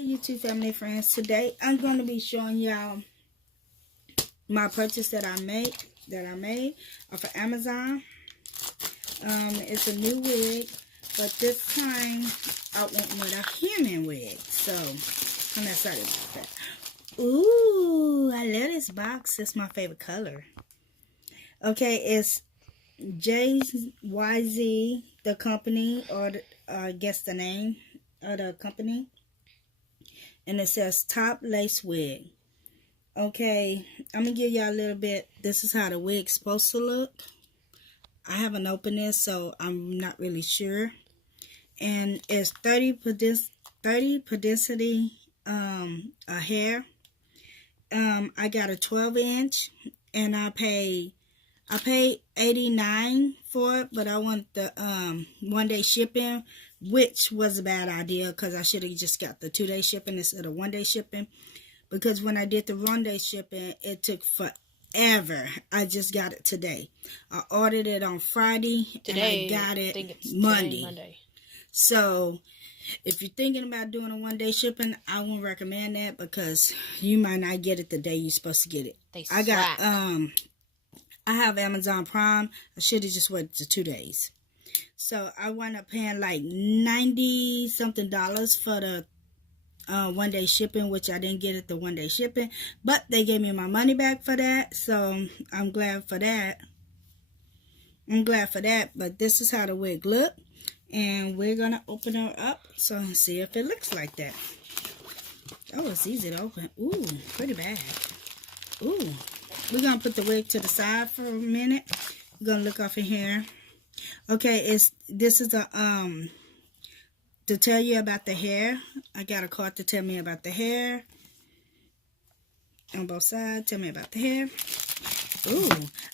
Hey YouTube family friends, today I'm going to be showing y'all my purchase that I made off of Amazon. It's a new wig, but this time I went with a human wig, so I'm excited about that. Ooh, I love this box. It's my favorite color. Okay, it's JYZ, the company, or I guess the name of the company. And it says top lace wig. Okay, I'm gonna give y'all a little bit. This is how the wig's supposed to look. I haven't opened this, so I'm not really sure. And it's 30 pedicity a hair. I got a 12-inch, and I paid $89 for it, but I want the 1-day shipping, which was a bad idea because I should have just got the 2-day shipping instead of 1-day shipping, because when I did the 1-day shipping, it took forever. I just got it today. I ordered it on Friday, and I got it Monday. So if you're thinking about doing a 1-day shipping, I won't recommend that because you might not get it the day you're supposed to get it. I have Amazon Prime. I should have just waited to 2 days. So I wound up paying like $90-something for the 1-day shipping, which I didn't get it the 1-day shipping. But they gave me my money back for that. So I'm glad for that. But this is how the wig look. And we're going to open her up so and see if it looks like that. Oh, it's easy to open. Ooh, pretty bad. Ooh. We're going to put the wig to the side for a minute. We're going to look off in here. Okay, this is a, to tell you about the hair. I got a card to tell me about the hair. On both sides, tell me about the hair. Ooh,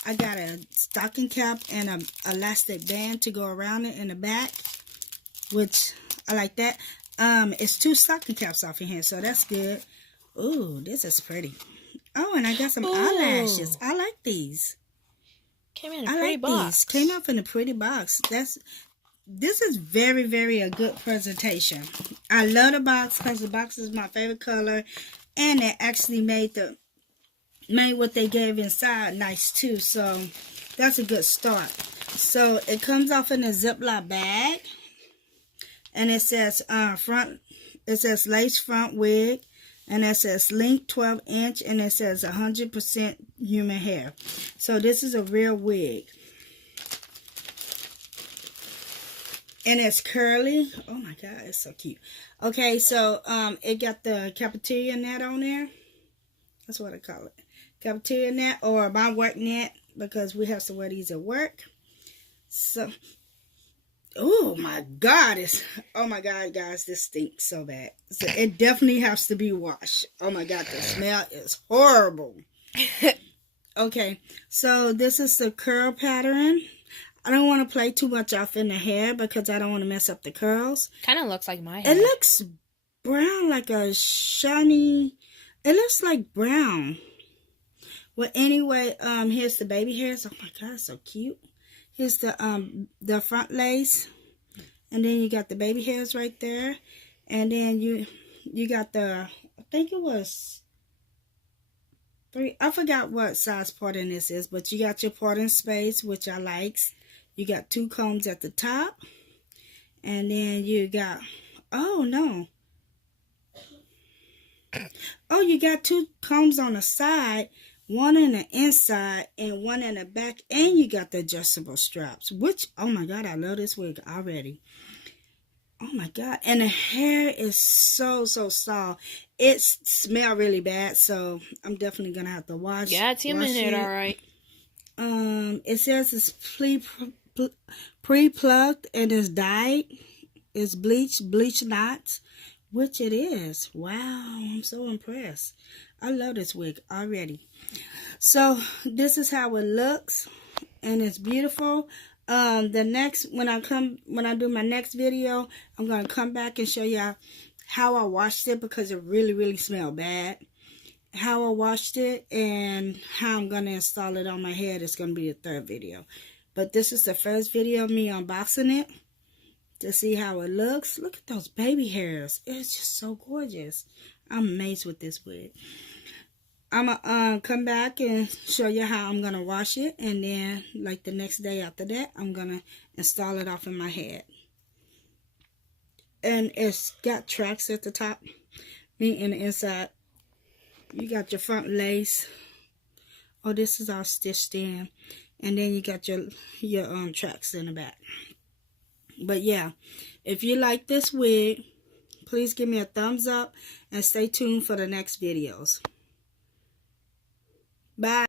I got a stocking cap and an elastic band to go around it in the back, which I like that. It's 2 stocking caps off in here, so that's good. Ooh, this is pretty. Oh, and I got some eyelashes. I like these. Came in a pretty box. Came off in a pretty box. This is very, very a good presentation. I love the box because the box is my favorite color, and it actually made what they gave inside nice too. So that's a good start. So it comes off in a Ziploc bag, and it says It says lace front wig. And it says length 12-inch, and it says 100% human hair. So this is a real wig. And it's curly. Oh my God, it's so cute. Okay, so it got the cafeteria net on there. That's what I call it. Cafeteria net, or my work net, because we have to wear these at work. So, oh my God, guys, this stinks so bad. So it definitely has to be washed. Oh my God, the smell is horrible. Okay, so this is the curl pattern. I don't want to play too much off in the hair because I don't want to mess up the curls. Kind of looks like my hair. It looks brown, like a shiny. It looks like brown. Well, anyway, here's the baby hairs. Oh my God, so cute. Here's the front lace, and then you got the baby hairs right there, and then you got the, I think it was 3. I forgot what size parting this is, but you got your parting space, which I like. You got 2 combs at the top, and then you got, you got 2 combs on the side. 1 in the inside and 1 in the back, and you got the adjustable straps, which, oh my God, I love this wig already. Oh my God, and the hair is so soft. It smells really bad, so I'm definitely gonna have to wash. Yeah, it's human hair, all right. It says it's pre-plucked and it's dyed. It's bleach knots, which it is. Wow, I'm so impressed. I love this wig already. So this is how it looks, and it's beautiful. When I do my next video, I'm gonna come back and show y'all how I washed it, because it really smelled bad. How I washed it and how I'm gonna install it on my head is gonna be the 3rd video. But this is the first video of me unboxing it. to see how it looks. Look at those baby hairs. It's just so gorgeous. I'm amazed with this wig. I'm gonna come back and show you how I'm gonna wash it, and then like the next day after that, I'm gonna install it off in my head. And it's got tracks at the top, in the inside. You got your front lace. Oh, this is all stitched in, and then you got your tracks in the back. But yeah, if you like this wig, please give me a thumbs up and stay tuned for the next videos. Bye.